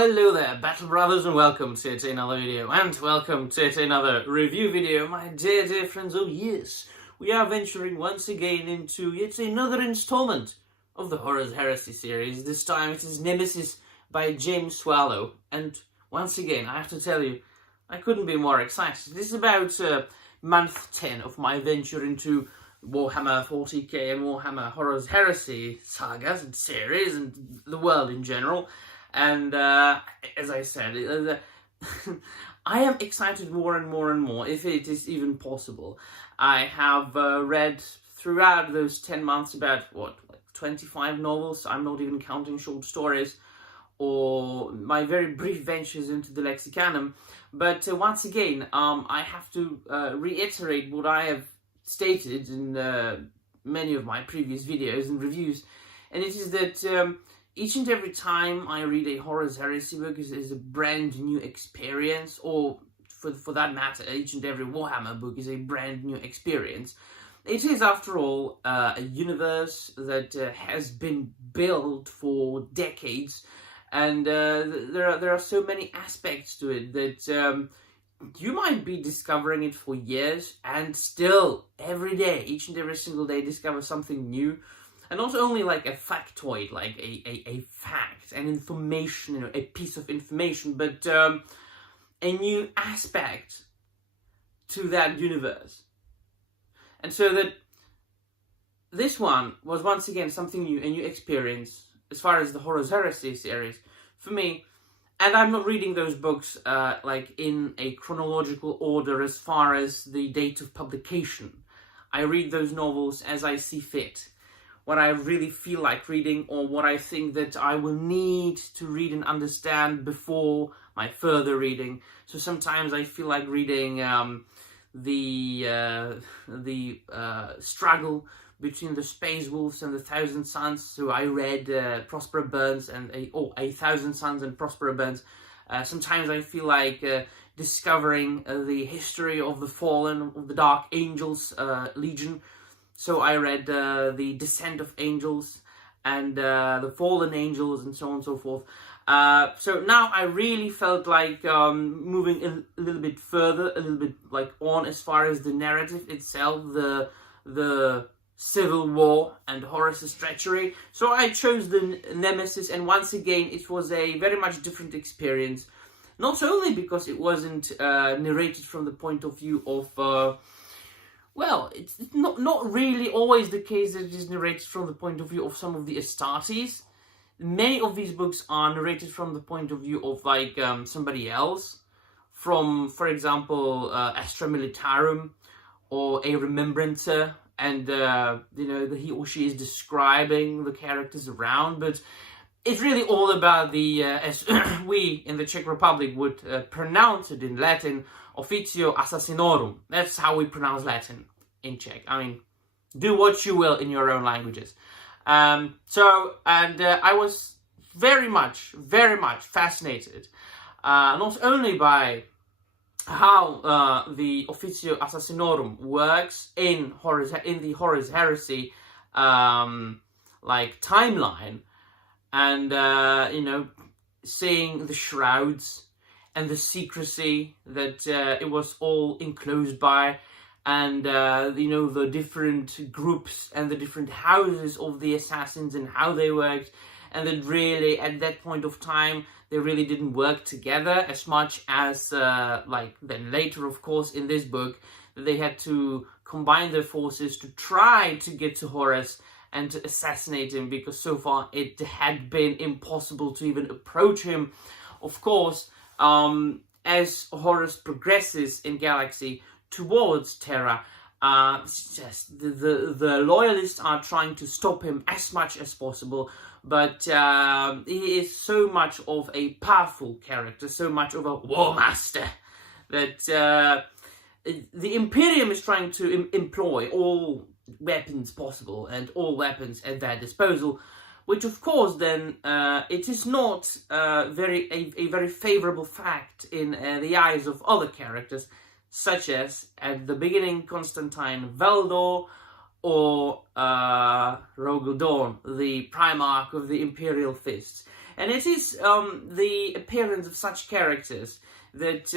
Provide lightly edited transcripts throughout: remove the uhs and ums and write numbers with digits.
Hello there, Battle Brothers, and welcome to another video, and welcome to another review video, my dear friends. Oh yes, we are venturing once again into yet another installment of the Horus Heresy series. This time it is Nemesis by James Swallow, and once again, I have to tell you, I couldn't be more excited. This is about month 10 of my venture into Warhammer 40k and Warhammer Horus Heresy sagas and series and the world in general. And as I said, I am excited more and more, if it is even possible. I have read throughout those 10 months about, like 25 novels. I'm not even counting short stories or my very brief ventures into the Lexicanum. But once again, I have to reiterate what I have stated in many of my previous videos and reviews, and it is that each and every time I read a Horus Heresy book is a brand new experience, or for that matter, each and every Warhammer book is a brand new experience. It is, after all, a universe that has been built for decades, and there are so many aspects to it that you might be discovering it for years, and still every day, each and every single day, discover something new. And not only like a factoid, like a fact, an information, a piece of information, but a new aspect to that universe. And so that this one was once again something new, a new experience as far as the Horus Heresy series for me. And I'm not reading those books like in a chronological order as far as the date of publication. I read those novels as I see fit, what I really feel like reading, or what I think that I will need to read and understand before my further reading. So sometimes I feel like reading the struggle between the Space Wolves and the Thousand Suns. So I read Prospero Burns and A Thousand Suns and Prospero Burns. Sometimes I feel like discovering the history of the Fallen, of the Dark Angels Legion. So I read the Descent of Angels and the Fallen Angels and so on and so forth. So now I really felt like moving a little bit further, a little bit like on as far as the narrative itself, the Civil War and Horus's treachery. So I chose the Nemesis, and once again it was a very much different experience. Not only because it wasn't narrated from the point of view of well, it's not really always the case that it is narrated from the point of view of some of the Astartes. Many of these books are narrated from the point of view of like somebody else, from, for example, Astra Militarum or a Remembrancer, and he or she is describing the characters around. But it's really all about the, as we in the Czech Republic would pronounce it in Latin, Officio Assassinorum. That's how we pronounce Latin in Czech. I mean, do what you will in your own languages. I was very much fascinated, not only by how the Officio Assassinorum works in the Horus Heresy like timeline, and seeing the shrouds and the secrecy that it was all enclosed by, and the different groups and the different houses of the assassins and how they worked, and that really at that point of time they really didn't work together as much as like then later, of course, in this book, they had to combine their forces to try to get to Horus and to assassinate him, because so far it had been impossible to even approach him. Of course, as Horus progresses in Galaxy towards Terra, just the loyalists are trying to stop him as much as possible, but he is so much of a powerful character, so much of a war master, that the Imperium is trying to employ all weapons possible and all weapons at their disposal, which of course then it is not a very favorable fact in the eyes of other characters, such as at the beginning Constantine Veldor, or Rogel Dawn, the Primarch of the Imperial Fists. And it is the appearance of such characters that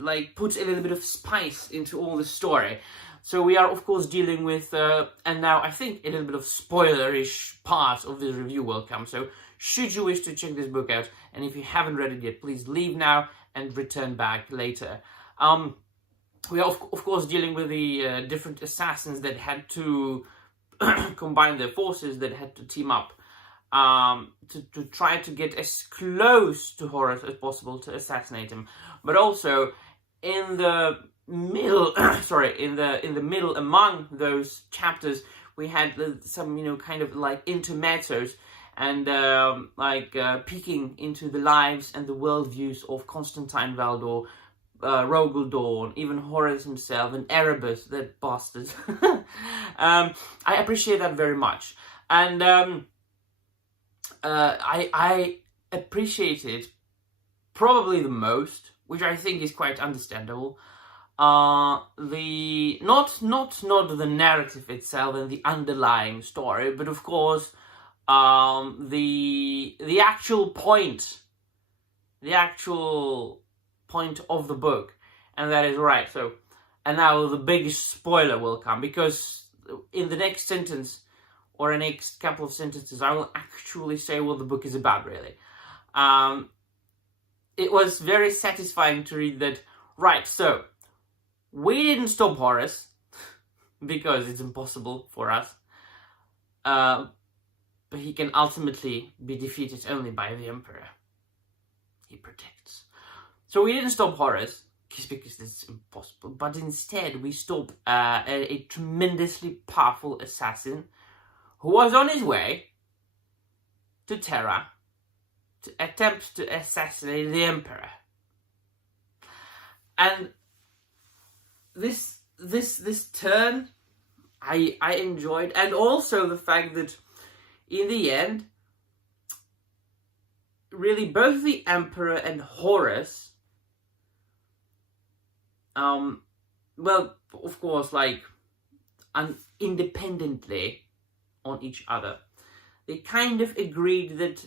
like puts a little bit of spice into all the story. So we are of course dealing with, and now I think a little bit of spoilerish part of this review will come. So should you wish to check this book out, and if you haven't read it yet, please leave now and return back later. We are of course dealing with the different assassins that had to combine their forces, that had to team up to try to get as close to Horus as possible to assassinate him. But also in the middle, in the middle among those chapters, we had some kind of like intermezzos and peeking into the lives and the worldviews of Constantine Valdor, Rogel Dawn, even Horus himself, and Erebus, that bastard. I appreciate that very much, and I appreciate it probably the most, which I think is quite understandable. The not the narrative itself and the underlying story, but of course the actual point of the book, and that is right. So, and now the biggest spoiler will come, because in the next sentence or the next couple of sentences, I will actually say what the book is about. Really, it was very satisfying to read that. Right, so we didn't stop Horus because it's impossible for us. But he can ultimately be defeated only by the Emperor. He protects. So we didn't stop Horus because it's impossible, but instead we stopped a tremendously powerful assassin who was on his way to Terra to attempt to assassinate the Emperor. And this turn I enjoyed, and also the fact that in the end, really both the Emperor and Horus, well, of course, like independently on each other, they kind of agreed that,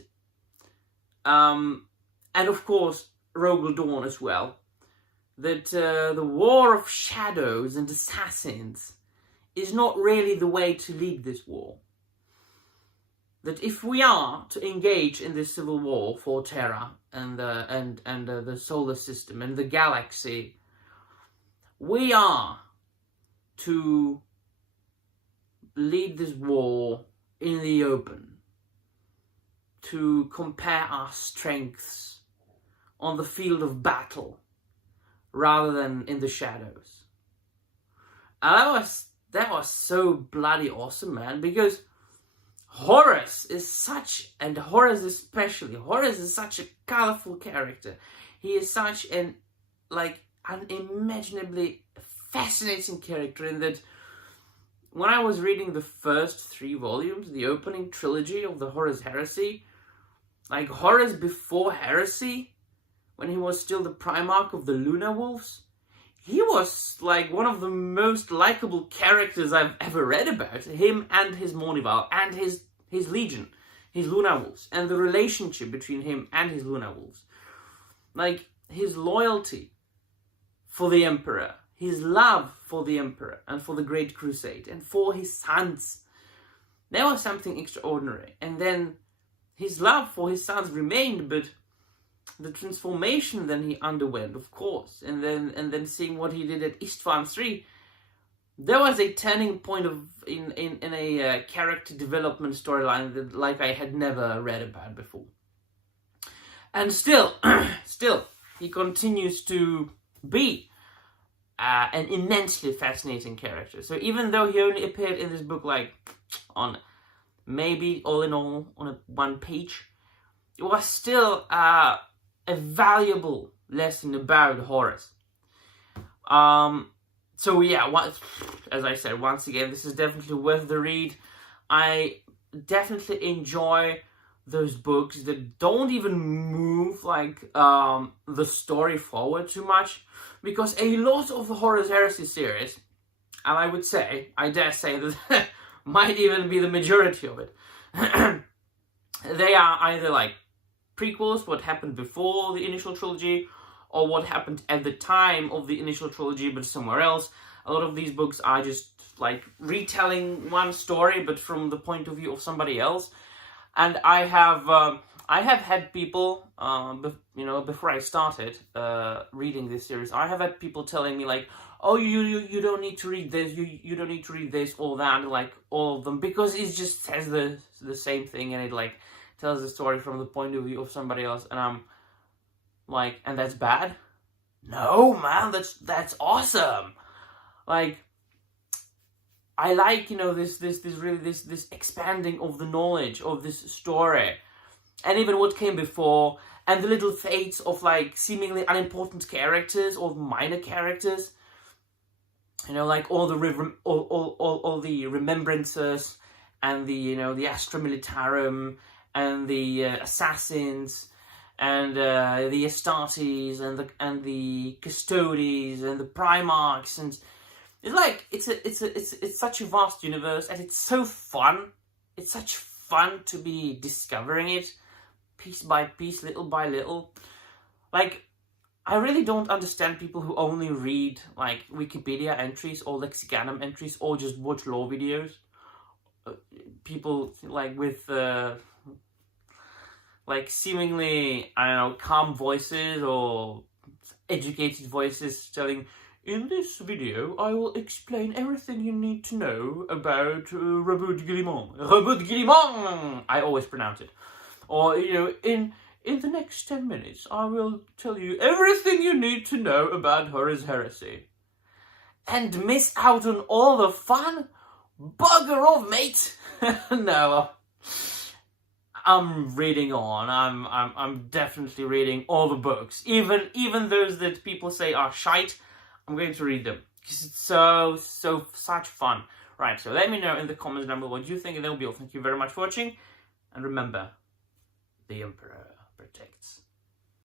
and of course Rogel Dawn as well, that the war of shadows and assassins is not really the way to lead this war. That if we are to engage in this civil war for Terra and the solar system and the galaxy, we are to lead this war in the open, to compare our strengths on the field of battle rather than in the shadows. And that was so bloody awesome, man, because Horus is such a colorful character. He is such an unimaginably fascinating character, in that when I was reading the first 3 volumes, the opening trilogy of the Horus Heresy, like Horus before Heresy, when he was still the Primarch of the Lunar Wolves, he was like one of the most likable characters I've ever read about. Him and his Mournival and his Legion, his Lunar Wolves, and the relationship between him and his Lunar Wolves. Like his loyalty for the Emperor, his love for the Emperor and for the Great Crusade, and for his sons. That was something extraordinary. And then his love for his sons remained, but the transformation then he underwent, of course, and then seeing what he did at Istvan 3, there was a turning point in a character development storyline that like I had never read about before. And still, he continues to be an immensely fascinating character. So even though he only appeared in this book like on maybe all in all on one page, it was still a valuable lesson about Horus. So yeah, as I said, once again, this is definitely worth the read. I definitely enjoy those books that don't even move like the story forward too much, because a lot of the Horus Heresy series, and I dare say that might even be the majority of it, they are either like prequels, what happened before the initial trilogy, or what happened at the time of the initial trilogy but somewhere else. A lot of these books are just like retelling one story but from the point of view of somebody else. And I have had people, before I started reading this series, I have had people telling me like, oh, you don't need to read this, you don't need to read this or that, like all of them, because it just says the same thing and it like tells the story from the point of view of somebody else. And I'm like, and that's bad? No, man, that's awesome. Like, I like, this expanding of the knowledge of this story, and even what came before, and the little fates of like seemingly unimportant characters or minor characters. Like all the remembrances, and the Astra Militarum, and the assassins, and the Astartes, and the Custodes, and the Primarchs, and it's such a vast universe, and it's so fun. It's such fun to be discovering it, piece by piece, little by little. Like, I really don't understand people who only read like Wikipedia entries or Lexicanum entries or just watch lore videos. People like with like seemingly, I don't know, calm voices or educated voices telling, in this video I will explain everything you need to know about Rabud Guillemont. Rabud Guillemont! I always pronounce it. Or, in the next 10 minutes I will tell you everything you need to know about Horus Heresy. And miss out on all the fun? Bugger off, mate! No. I'm reading on. I'm definitely reading all the books. Even those that people say are shite, I'm going to read them. Because it's such fun. Right, so let me know in the comments down below what you think, and that'll be all. Thank you very much for watching. And remember, the Emperor protects.